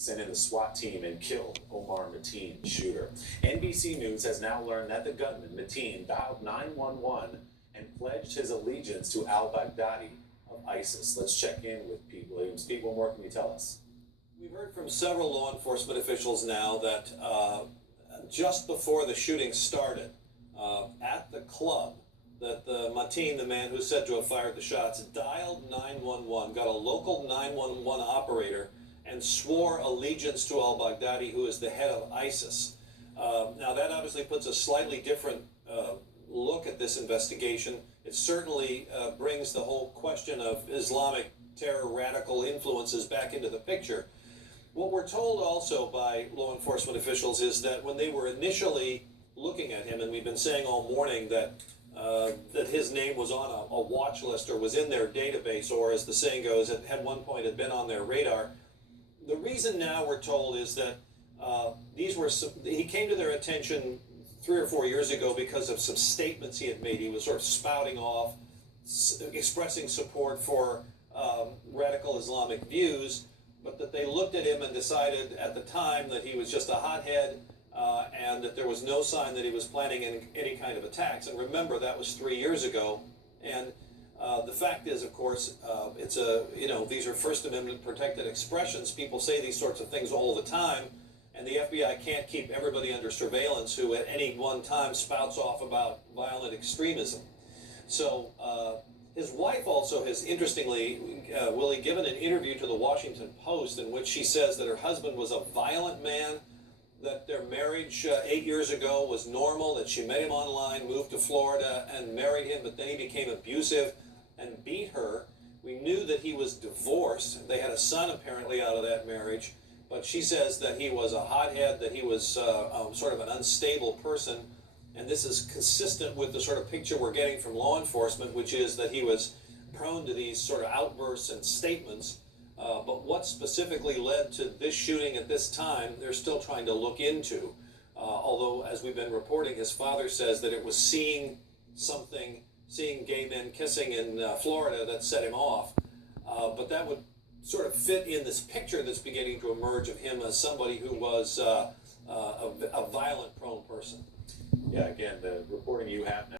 sent in the SWAT team and killed Omar Mateen, shooter. NBC News has now learned that the gunman, Mateen, dialed 911 and pledged his allegiance to al-Baghdadi of ISIS. Let's check in with Pete Williams. Pete, what more can you tell us? We've heard from several law enforcement officials now that just before the shooting started at the club, that the Mateen, the man who's said to have fired the shots, dialed 911, got a local 911 operator, and swore allegiance to al-Baghdadi, who is the head of ISIS. Now, that obviously puts a slightly different look at this investigation. It certainly brings the whole question of Islamic terror radical influences back into the picture. What we're told also by law enforcement officials is that when they were initially looking at him, and we've been saying all morning that his name was on a watch list or was in their database, or as the saying goes, at one point had been on their radar. The reason now we're told is that he came to their attention 3 or 4 years ago because of some statements he had made. He was sort of spouting off, expressing support for radical Islamic views, but that they looked at him and decided at the time that he was just a hothead and that there was no sign that he was planning any kind of attacks. And remember, that was 3 years ago. And the fact is, of course, these are First Amendment protected expressions. People say these sorts of things all the time, and the FBI can't keep everybody under surveillance who at any one time spouts off about violent extremism. So his wife also has, interestingly, Willie, given an interview to the Washington Post in which she says that her husband was a violent man, that their marriage 8 years ago was normal, that she met him online, moved to Florida, and married him, but then he became abusive and beat her. We knew that he was divorced. They had a son, apparently, out of that marriage. But she says that he was a hothead, that he was sort of an unstable person. And this is consistent with the sort of picture we're getting from law enforcement, which is that he was prone to these sort of outbursts and statements. But what specifically led to this shooting at this time, they're still trying to look into. Although, as we've been reporting, his father says that it was seeing gay men kissing in Florida that set him off. But that would sort of fit in this picture that's beginning to emerge of him as somebody who was a violent, prone person. Yeah, again, the reporting you have now.